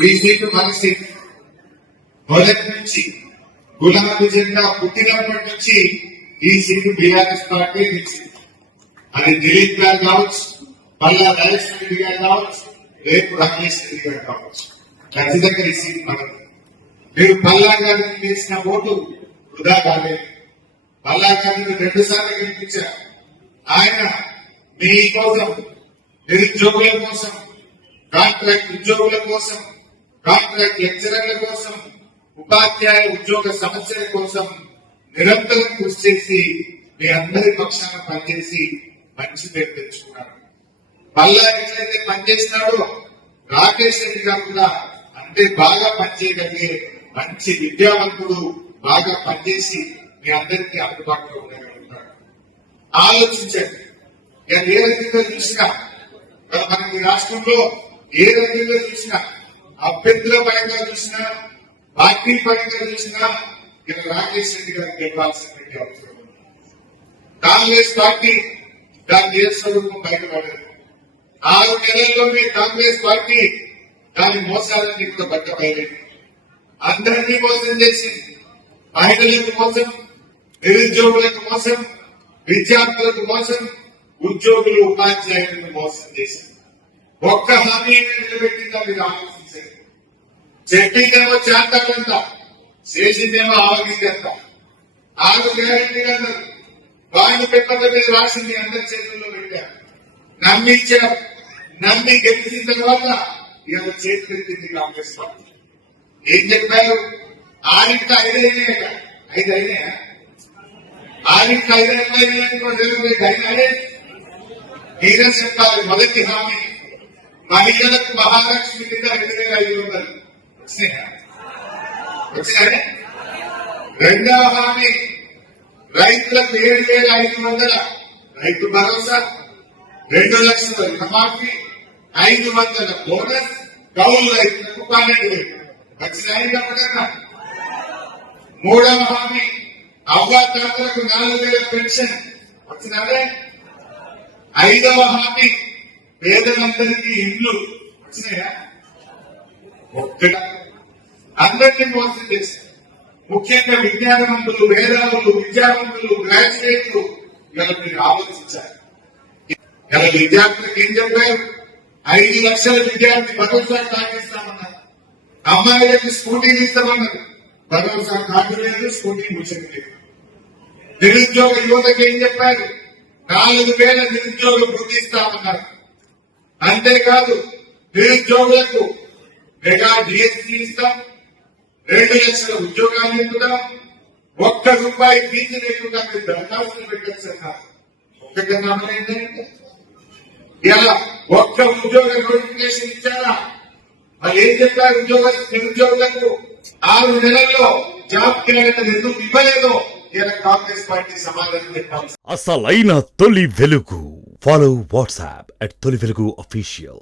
ఈ సీటు మన సీటు. మొదటి నుంచి గులాబీ జెండా పుట్టినప్పటి నుంచి ఈ సీటు బీఆర్ఎస్ పార్టీ ఇచ్చింది. అది దిలీప్ గారు కావచ్చు, పల్లా రాజేశ్వర రెడ్డి గారు కావచ్చు, రేపు రాజేష్ రెడ్డి గారు కావచ్చు. ఖచ్చితంగా ఈ సీట్ మనది. మీరు పల్లా గారిని వేసిన ఓటు వృధా కాలేదు. పల్లా గారిని 2 సార్లు గెలిపించారు. ఆయన మీ కోసం, నిరుద్యోగుల కోసం, కాంట్రాక్ట్ ఉద్యోగుల కోసం, కాంట్రాక్ట్ లెక్చరర్ల కోసం, ఉపాధ్యాయ ఉద్యోగ సమస్యల కోసం నిరంతరం కృషి చేసి మీ అందరి పక్షాన పనిచేసి మంచి పేరు తెచ్చుకున్నారు. పల్లా ఎట్లయితే పనిచేసినాడో రాకేష్ రెడ్డి గారు కూడా అంటే బాగా పనిచేయగలిగే మంచి విద్యావంతుడు, బాగా పనిచేసి మీ అందరికీ అందుబాటులో ఉండగలుగుతాడు. ఆలోచించండి. ఏ రకంగా చూసినా మనకి రాష్ట్రంలో ఏ రకంగా చూసినా, అభ్యర్థుల పరంగా చూసినా, పార్టీ పరంగా చూసినా ఇలా రాకేష్ రెడ్డి గారికి గెలవాల్సినటువంటి అవసరం ఉంది. కాంగ్రెస్ పార్టీ దాని నిజస్వరూపం బయటపడదు. 6 నెలల్లోనే కాంగ్రెస్ పార్టీ దాని మోసాలన్నీ కూడా బట్టబయలేదు. అందరినీ మోసం చేసింది. మహిళలకు మోసం, నిరుద్యోగులకు మోసం, విద్యార్థులకు మోసం, ఉద్యోగులు ఉపాధ్యాయులకు మోసం చేసింది. ఒక్క హామీ నిలబెట్టిందా మీరు ఆలోచించండి. చెప్పిందేమో చేస్తాడంట, చేసిందేమో ఆవగిందంట. 6 గ్యారెంటీలు అన్నారు. వాయిన పేపర్ల మీద రాసింది అందరి చేతుల్లో పెట్టారు. నమ్మించారు. నమ్మి గెలిచిన తర్వాత ఇలా చేతులెత్తింది కాంగ్రెస్ పార్టీ. ఏం చెప్పారు? 6కి 5 అయినాయట. 5 అయినాయా? 6కి 5 అయినాయే. మీరే చెప్పాలి. మొదటి హామీ మహిళలకు మహాలక్ష్మి కింద 2500 వచ్చినాయా? వచ్చినాయే. రెండవ హామీ రైతులకు 7500 రైతు భరోసా, 2 లక్షల రుణమాఫీ, 500 బోనస్, కౌలు రైతులకు 12,000 వచ్చినాయి. కన్నా మూడవ హామీ అవ్వాతాతలకు 4,000 పెన్షన్ వచ్చినారే. 5వ హామీ పేదలందరికీ ఇల్లు వచ్చినాయా? ఒక్కటి. అందరినీ మోసం చేశారు. ముఖ్యంగా విజ్ఞానవంతులు, మేధావులు, విద్యావంతులు, గ్రాడ్యుయేట్లు ఇలా మీరు ఆలోచించారు. ఇలా విద్యార్థులకు ఏం చెప్పారు? 5 లక్షల విద్యార్థి భరోసా సాగిస్తామన్నారు. అమ్మాయిలకు స్కూటీలు ఇస్తామన్నారు. భరోసా కార్డు లేదు, స్కూటీ ముచ్చట లేదు. నిరుద్యోగ యువతకు ఏం చెప్పారు? 4,000 నిరుద్యోగ వృద్ధి ఇస్తామన్నారు. అంతేకాదు నిరుద్యోగులకు మెగా డిఎస్సీ ఇస్తాం, 2 లక్షల ఉద్యోగాలు ఇస్తున్నాం, ₹1 ఫీజు లేకుండా మీరు దరఖాస్తులు పెట్టచ్చు అన్నారు. ఒక్కటన్నా అమలైందంటే ఇలా ఒక్క ఉద్యోగ నోటిఫికేషన్ ఇచ్చారా? మరి ఏం చెప్పారు? నిరుద్యోగులకు 6 నెలల్లో జాబ్ క్యాలెండర్ ఎందుకు ఇవ్వలేదో ఇలా కాంగ్రెస్ పార్టీ సమాధానం చెప్పాలి. అసలైన తొలి వెలుగు. ఫాలో వాట్సాప్ @తొలి వెలుగు అఫీషియల్.